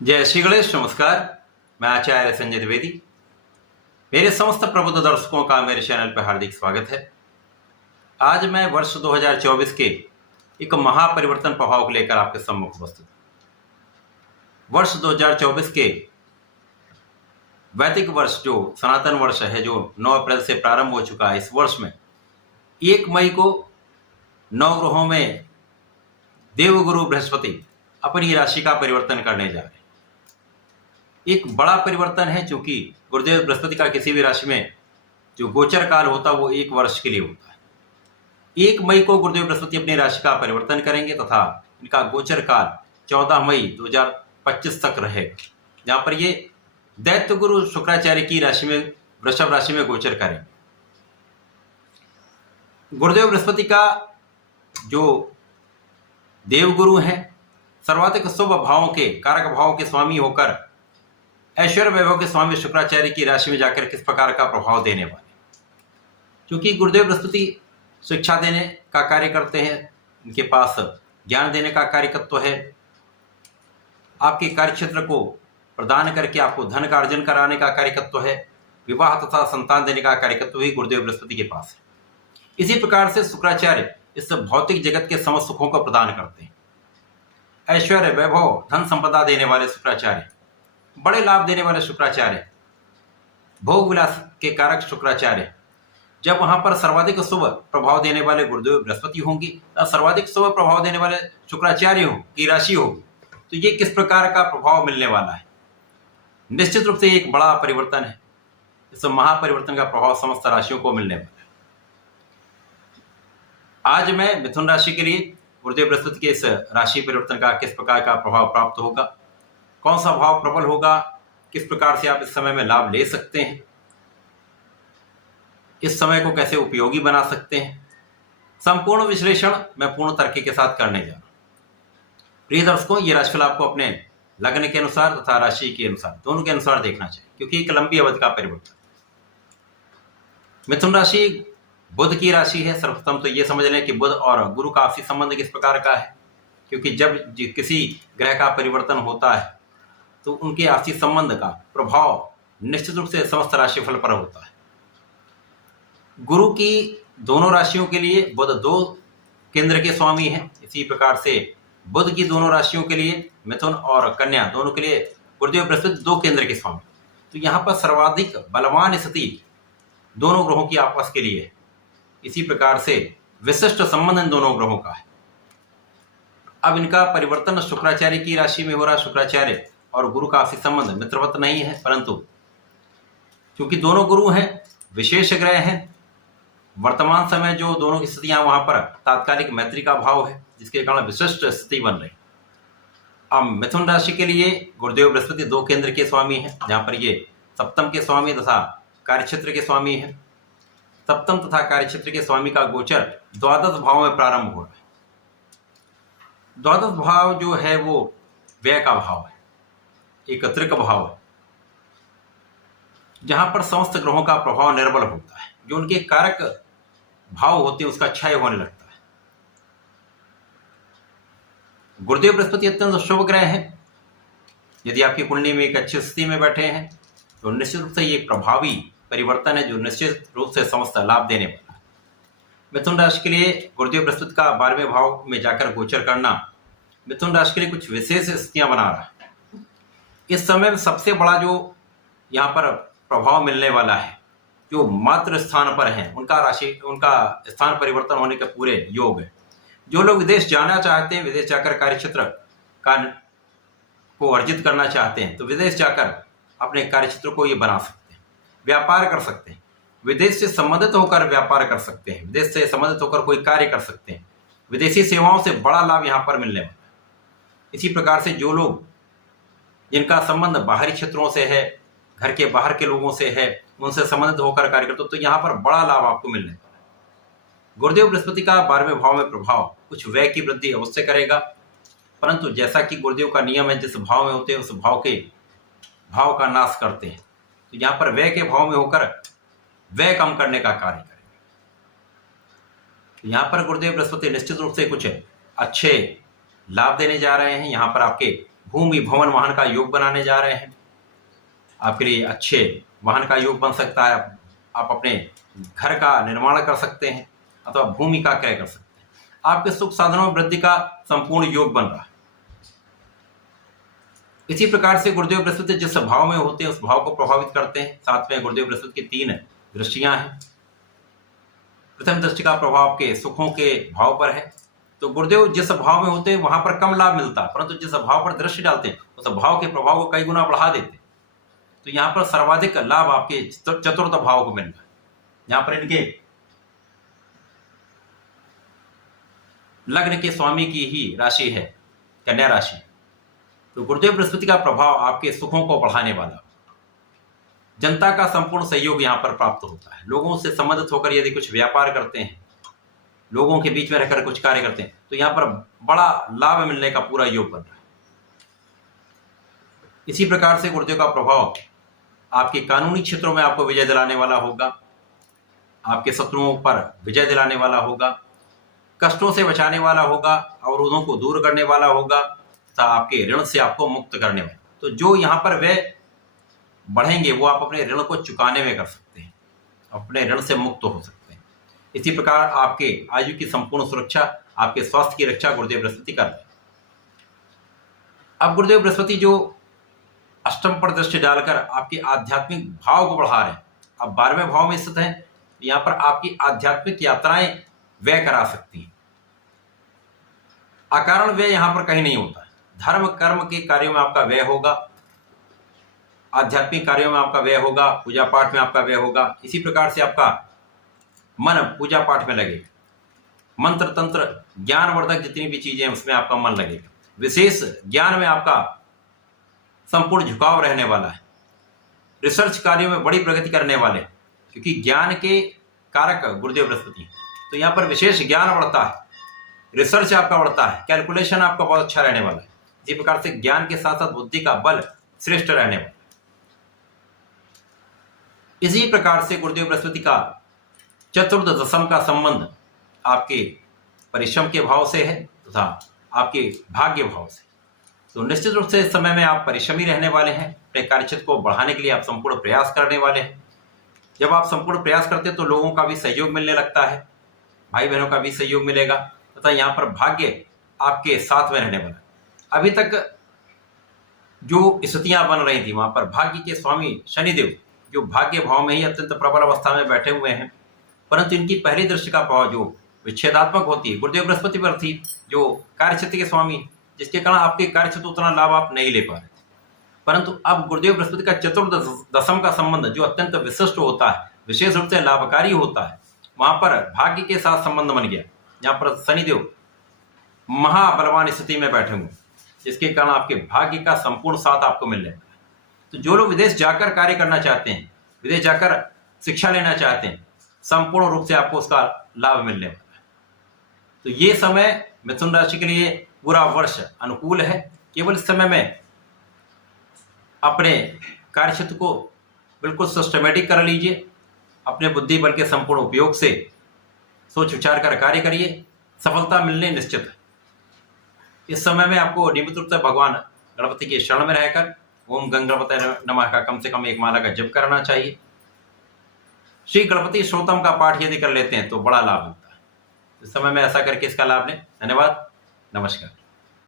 जय श्री गणेश। नमस्कार। मैं आचार्य संजय द्विवेदी। मेरे समस्त प्रबुद्ध दर्शकों का मेरे चैनल पर हार्दिक स्वागत है। आज मैं वर्ष 2024 के एक महापरिवर्तन प्रभाव को लेकर आपके सम्मुख उपस्थित हूं। वर्ष 2024 के वैदिक वर्ष जो सनातन वर्ष है, जो 9 अप्रैल से प्रारंभ हो चुका है, इस वर्ष में 1 मई को नवग्रहों में देवगुरु बृहस्पति अपनी राशि का परिवर्तन करने जा रहे हैं। एक बड़ा परिवर्तन है, क्योंकि गुरुदेव बृहस्पति का किसी भी राशि में जो गोचर काल होता है वो 1 वर्ष के लिए होता है। 1 मई को गुरुदेव बृहस्पति अपनी राशि का परिवर्तन करेंगे तथा इनका गोचर काल 14 मई 2025 तक रहेगा, जहां पर ये दैत्य गुरु शुक्राचार्य की राशि में, वृषभ राशि में गोचर करेंगे। गुरुदेव बृहस्पति का जो देवगुरु हैं, सर्वाधिक शुभ भावों के, कारक भावों के स्वामी होकर ऐश्वर्य वैभव के स्वामी शुक्राचार्य की राशि में जाकर किस प्रकार का प्रभाव देने वाले, क्योंकि गुरुदेव बृहस्पति शिक्षा देने का कार्य करते हैं, इनके पास ज्ञान देने का कार्यकत्व है, आपके कार्यक्षेत्र को प्रदान करके आपको धन का अर्जन कराने का कार्यकत्व है, विवाह तथा संतान देने का कार्यकत्व भी गुरुदेव बृहस्पति के पास है। इसी प्रकार से शुक्राचार्य इस भौतिक जगत के समस्त सुखों को प्रदान करते हैं। ऐश्वर्य वैभव धन संपदा देने वाले शुक्राचार्य, बड़े लाभ देने वाले शुक्राचार्य, भोग विलास के कारक शुक्राचार्य, जब वहां पर सर्वाधिक शुभ प्रभाव देने वाले गुरुदेव बृहस्पति होंगी, सर्वाधिक शुभ प्रभाव देने वाले शुक्राचार्य हो की राशि होगी, तो ये किस प्रकार का प्रभाव मिलने वाला है। निश्चित रूप से एक बड़ा परिवर्तन है। इस महापरिवर्तन का प्रभाव समस्त राशियों को मिलने वाला है। आज मैं मिथुन राशि के लिए गुरुदेव बृहस्पति के इस राशि परिवर्तन का किस प्रकार का प्रभाव प्राप्त होगा, कौन सा भाव प्रबल होगा, किस प्रकार से आप इस समय में लाभ ले सकते हैं, इस समय को कैसे उपयोगी बना सकते हैं, संपूर्ण विश्लेषण मैं पूर्ण तर्क के साथ करने जा रहा हूं। प्रिय दर्शकों, ये राशिफल आपको अपने लग्न के अनुसार तथा राशि के अनुसार, दोनों के अनुसार देखना चाहिए, क्योंकि एक लंबी अवधि का परिवर्तन। मिथुन राशि बुध की राशि है। सर्वप्रथम तो ये समझ लें कि बुध और गुरु का आपसी संबंध किस प्रकार का है, क्योंकि जब किसी ग्रह का परिवर्तन होता है तो उनके आपसी संबंध का प्रभाव निश्चित रूप से समस्त राशिफल पर होता है। गुरु की दोनों राशियों के लिए बुध 2 केंद्र के स्वामी हैं। इसी प्रकार से बुध की दोनों राशियों के लिए, मिथुन और कन्या दोनों के लिए गुरुदेव बृहस्पति 2 केंद्र के स्वामी। तो यहाँ पर सर्वाधिक बलवान स्थिति दोनों ग्रहों की आपस के लिए है। इसी प्रकार से विशिष्ट संबंध इन दोनों ग्रहों का है। अब इनका परिवर्तन शुक्राचार्य की राशि में हो रहा। शुक्राचार्य और गुरु का आपसी संबंध मित्रवत नहीं है, परंतु क्योंकि दोनों गुरु हैं, विशेष ग्रह हैं, वर्तमान समय जो दोनों की स्थितियां वहां पर तात्कालिक मैत्री का भाव है, जिसके कारण विशिष्ट स्थिति बन रही। अब मिथुन राशि के लिए गुरुदेव बृहस्पति 2 केंद्र के स्वामी हैं, जहां पर ये सप्तम के स्वामी तथा कार्यक्षेत्र के स्वामी हैं। सप्तम तथा कार्यक्षेत्र के स्वामी का गोचर द्वादश भाव में प्रारंभ हो रहा है। द्वादश भाव जो है वो व्यय का भाव है, एक त्रिक भाव है, जहां पर समस्त ग्रहों का प्रभाव निर्बल होता है। जो उनके कारक भाव होते हैं उसका क्षय होने लगता है। गुरुदेव बृहस्पति अत्यंत शुभ ग्रह हैं। यदि आपकी कुंडली में एक अच्छी स्थिति में बैठे हैं तो निश्चित रूप से ये प्रभावी परिवर्तन है, जो निश्चित रूप से समस्त लाभ देने वाला है। मिथुन राशि के लिए गुरुदेव बृहस्पति का 12वें भाव में जाकर गोचर करना मिथुन राशि के लिए कुछ विशेष स्थितियां बना रहा है। इस समय में सबसे बड़ा जो यहाँ पर प्रभाव मिलने वाला है, जो मातृ स्थान पर हैं उनका स्थान परिवर्तन होने के पूरे योग है। जो लोग विदेश जाना चाहते हैं, विदेश जाकर कार्यक्षेत्र को अर्जित करना चाहते हैं, तो विदेश जाकर अपने कार्यक्षेत्र को ये बना सकते हैं, व्यापार कर सकते हैं, विदेश से संबंधित होकर व्यापार कर सकते हैं, विदेश से संबंधित होकर कोई कार्य कर सकते हैं। विदेशी सेवाओं से बड़ा लाभ यहाँ पर मिलने वाला है। इसी प्रकार से जो लोग, जिनका संबंध बाहरी क्षेत्रों से है, घर के बाहर के लोगों से है, उनसे संबंधित होकर कार्य करते, तो यहाँ पर बड़ा लाभ आपको मिलने वाला है। गुरुदेव बृहस्पति का 12वें भाव में प्रभाव कुछ व्यय की वृद्धि अवश्य करेगा, परंतु जैसा कि गुरुदेव का नियम है, जिस भाव में होते हैं उस भाव का नाश करते हैं। तो यहाँ पर व्यय के भाव में होकर व्यय कम करने का कार्य करेंगे। तो यहाँ पर गुरुदेव बृहस्पति निश्चित रूप से कुछ अच्छे लाभ देने जा रहे हैं। यहाँ पर आपके भूमि भवन वाहन का योग बनाने जा रहे हैं। आपके लिए अच्छे वाहन का योग बन सकता है। आप अपने घर का निर्माण कर सकते हैं अथवा भूमि का क्रय कर सकते हैं। आपके सुख साधनों में वृद्धि का संपूर्ण योग बन रहा है। इसी प्रकार से गुरुदेव बृहस्पति जिस भाव में होते हैं उस भाव को प्रभावित करते हैं। साथ में गुरुदेव बृहस्पति की 3 दृष्टियां हैं। प्रथम दृष्टि का प्रभाव के सुखों के भाव पर है। तो गुरुदेव जिस भाव में होते हैं वहां पर कम लाभ मिलता है, परंतु जिस भाव पर दृष्टि डालते हैं उस भाव के प्रभाव को कई गुना बढ़ा देते हैं। तो यहाँ पर सर्वाधिक लाभ आपके चतुर्थ भाव को मिल रहा है। यहाँ पर इनके लग्न के स्वामी की ही राशि है कन्या राशि। तो गुरुदेव बृहस्पति का प्रभाव आपके सुखों को बढ़ाने वाला। जनता का संपूर्ण सहयोग यहाँ पर प्राप्त होता है। लोगों से संबंधित होकर यदि कुछ व्यापार करते हैं, लोगों के बीच में रहकर कुछ कार्य करते हैं, तो यहाँ पर बड़ा लाभ मिलने का पूरा योग बन रहा है। इसी प्रकार से गुरुदेव का प्रभाव आपके कानूनी क्षेत्रों में आपको विजय दिलाने वाला होगा। आपके शत्रुओं पर विजय दिलाने वाला होगा, कष्टों से बचाने वाला होगा, अवरोधों को दूर करने वाला होगा तथा आपके ऋण से आपको मुक्त करने वाला। तो जो यहाँ पर व्यय बढ़ेंगे वो आप अपने ऋण को चुकाने में कर सकते हैं, अपने ऋण से मुक्त हो सकते हैं। इसी प्रकार आपके आयु की संपूर्ण सुरक्षा, आपके स्वास्थ्य की रक्षा गुरुदेव बृहस्पति कर रहे हैं। अब गुरुदेव बृहस्पति जो अष्टम पर दृष्टि डालकर आपके आध्यात्मिक भाव को बढ़ा रहे हैं। अब 12वें भाव में स्थित हैं, यहाँ पर आपकी आध्यात्मिक यात्राएं व्यय करा सकती हैं। अकारण व्यय यहाँ पर कहीं नहीं होता है। धर्म कर्म के कार्यों में आपका व्यय होगा, आध्यात्मिक कार्यों में आपका व्यय होगा, पूजा पाठ में आपका व्यय होगा। इसी प्रकार से आपका मन पूजा पाठ में लगेगा, मंत्र तंत्र ज्ञानवर्धक जितनी भी चीजें उसमें आपका मन लगेगा। विशेष ज्ञान में आपका संपूर्ण झुकाव रहने वाला है। रिसर्च कार्यों में बड़ी प्रगति करने वाले, क्योंकि ज्ञान के कारक गुरुदेव बृहस्पति, तो यहाँ पर विशेष ज्ञान बढ़ता है, रिसर्च आपका बढ़ता है, कैलकुलेशन आपका बहुत अच्छा रहने वाला है। इसी प्रकार से ज्ञान के साथ साथ बुद्धि का बल श्रेष्ठ रहने वाला है। इसी प्रकार से गुरुदेव बृहस्पति का चतुर्थ दशम का संबंध आपके परिश्रम के भाव से है तथा आपके भाग्य भाव से। तो निश्चित रूप से इस समय में आप परिश्रमी रहने वाले हैं। अपने कार्यक्षेत्र को बढ़ाने के लिए आप संपूर्ण प्रयास करने वाले हैं। जब आप संपूर्ण प्रयास करते हैं तो लोगों का भी सहयोग मिलने लगता है, भाई बहनों का भी सहयोग मिलेगा तथा यहाँ पर भाग्य आपके साथ में रहने वाला। अभी तक जो स्थितियां बन रही थी वहां पर भाग्य के स्वामी शनिदेव जो भाग्य भाव में ही अत्यंत प्रबल अवस्था में बैठे हुए हैं, परंतु इनकी पहली दृष्टि का प्रभाव जो विच्छेदात्मक होती है गुरुदेव बृहस्पति पर थी, जो कार्यक्षेत्र के स्वामी, जिसके कारण आपके कार्यक्षेत्र उतना लाभ आप नहीं ले पा रहे थे। परंतु अब गुरुदेव बृहस्पति का चतुर्थ दशम का संबंध जो अत्यंत विशिष्ट होता है, विशेष रूप से लाभकारी होता है, वहां पर भाग्य के साथ संबंध बन गया। यहाँ पर शनिदेव महाबलवान स्थिति में बैठे हुए, जिसके कारण आपके भाग्य का संपूर्ण साथ आपको मिलने वाला है। तो जो लोग विदेश जाकर कार्य करना चाहते हैं, विदेश जाकर शिक्षा लेना चाहते हैं, संपूर्ण रूप से आपको उसका लाभ मिलने वाला है। तो ये समय मिथुन राशि के लिए पूरा वर्ष अनुकूल है। केवल इस समय में अपने कार्यक्षेत्र को बिल्कुल सिस्टमेटिक कर लीजिए, अपने बुद्धि बल के संपूर्ण उपयोग से सोच विचार कर कार्य करिए, सफलता मिलने निश्चित है। इस समय में आपको नियमित रूप से भगवान गणपति के शरण में रहकर ओम गंग गणपते नमः का कम से कम 1 माला का जप करना चाहिए। श्री गणपति श्रोतम का पाठ यदि कर लेते हैं तो बड़ा लाभ होता है। इस समय में ऐसा करके इसका लाभ लें। धन्यवाद, नमस्कार।